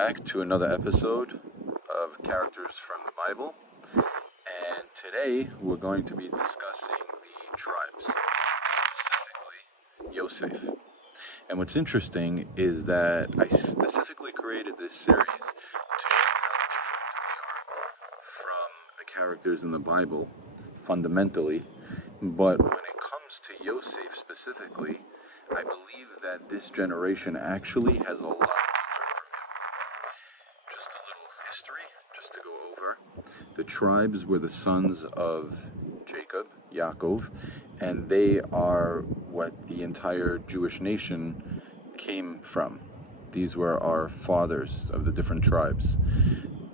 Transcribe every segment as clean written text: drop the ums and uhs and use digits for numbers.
back to another episode of Characters from the Bible, and today we're going to be discussing the tribes, specifically Josef. And what's interesting is that I specifically created this series to show how different we are from the characters in the Bible fundamentally, but when it comes to Josef specifically, I believe that this generation actually has a lot to learn from him. Just a little history, just to go over. The tribes were the sons of Jacob, Yaakov, and they are what the entire Jewish nation came from. These were our fathers of the different tribes.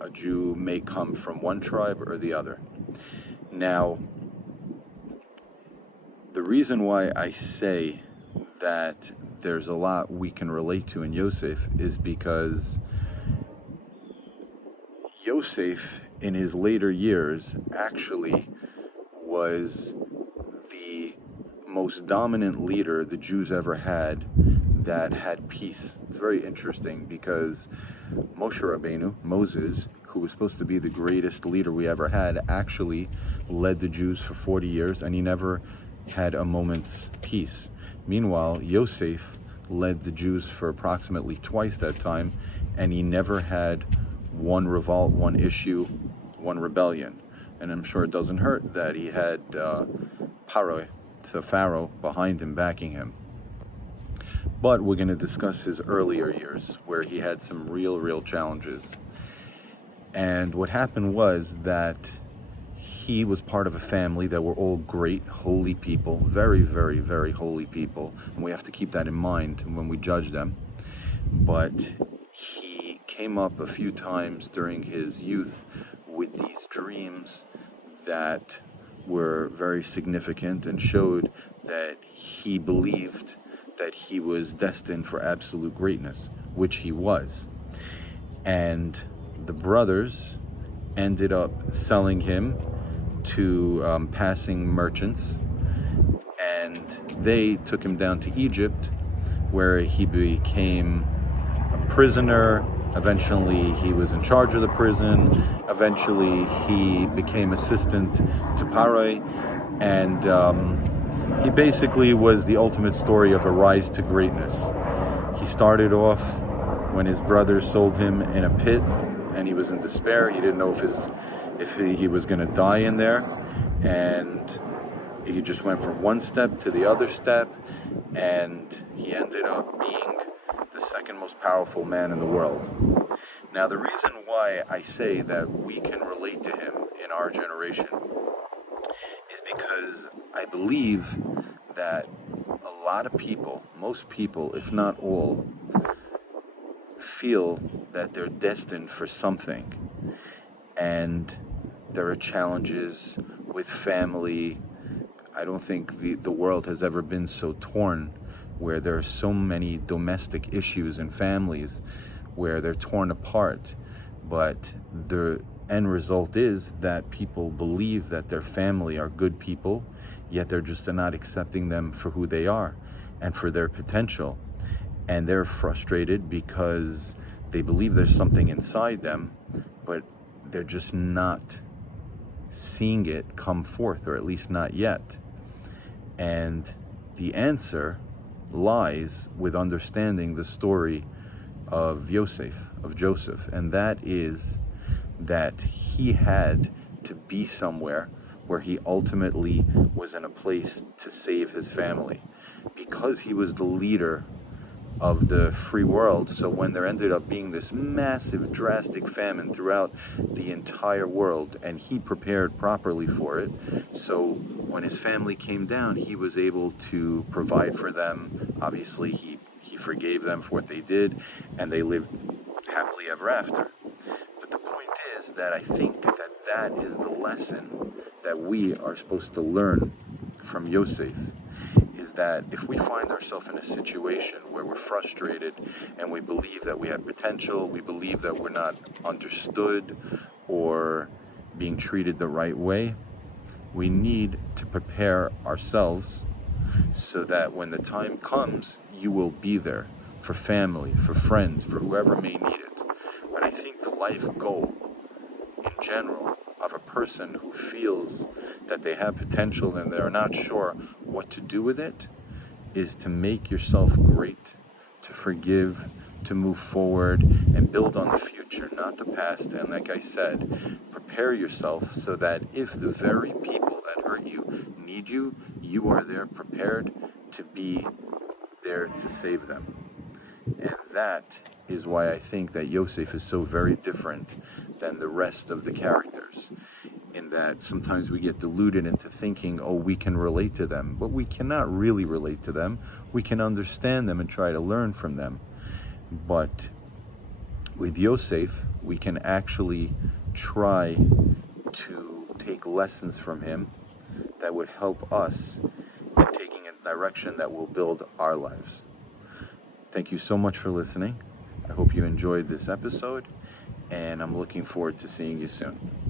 A Jew may come from one tribe or the other. Now, the reason why I say that there's a lot we can relate to in Josef is because Josef in his later years actually was the most dominant leader the Jews ever had that had peace. It's very interesting because Moshe Rabbeinu, Moses, who was supposed to be the greatest leader we ever had, actually led the Jews for 40 years and he never had a moment's peace. Meanwhile, Josef led the Jews for approximately twice that time, and he never had one revolt, one issue, one rebellion. And I'm sure it doesn't hurt that he had Paro, the Pharaoh, behind him, backing him. But we're going to discuss his earlier years, where he had some real challenges. And what happened was that he was part of a family that were all great, holy people, very holy people, and we have to keep that in mind when we judge them. But he came up a few times during his youth with these dreams that were very significant and showed that he believed that he was destined for absolute greatness, which he was. And the brothers ended up selling him to passing merchants, and they took him down to Egypt, where he became a prisoner. Eventually he was in charge of the prison. Eventually he became assistant to Paro, and he basically was the ultimate story of a rise to greatness. He started off when his brothers sold him in a pit, and he was in despair. He didn't know if he was going to die in there, and he just went from one step to the other step, and he ended up being the second most powerful man in the world. Now, the reason why I say that we can relate to him in our generation is because I believe that a lot of people, most people, if not all, feel that they're destined for something, and there are challenges with family. I don't think the world has ever been so torn, where there are so many domestic issues in families where they're torn apart, but the end result is that people believe that their family are good people, yet they're just not accepting them for who they are and for their potential, and they're frustrated because they believe there's something inside them, but they're just not seeing it come forth, or at least not yet. And the answer lies with understanding the story of Joseph, and that is that he had to be somewhere where he ultimately was in a place to save his family, because he was the leader of the free world. So when there ended up being this massive, drastic famine throughout the entire world, and he prepared properly for it, so when his family came down, he was able to provide for them. Obviously, he forgave them for what they did, and they lived happily ever after. But the point is that I think that is the lesson that we are supposed to learn from Josef, is that if we find ourselves in a situation where we're frustrated and we believe that we have potential, we believe that we're not understood or being treated the right way, we need to prepare ourselves so that when the time comes, you will be there for family, for friends, for whoever may need it. life goal in general of a person who feels that they have potential and they're not sure what to do with it is to make yourself great, to forgive, to move forward and build on the future, not the past. And like I said, prepare yourself so that if the very people that hurt you need you, you are there prepared to be there to save them. And that is why I think that Josef is so very different than the rest of the characters, in that sometimes we get deluded into thinking, oh, we can relate to them, but we cannot really relate to them. We can understand them and try to learn from them. But with Josef, we can actually try to take lessons from him that would help us in taking a direction that will build our lives. Thank you so much for listening. I hope you enjoyed this episode, and I'm looking forward to seeing you soon.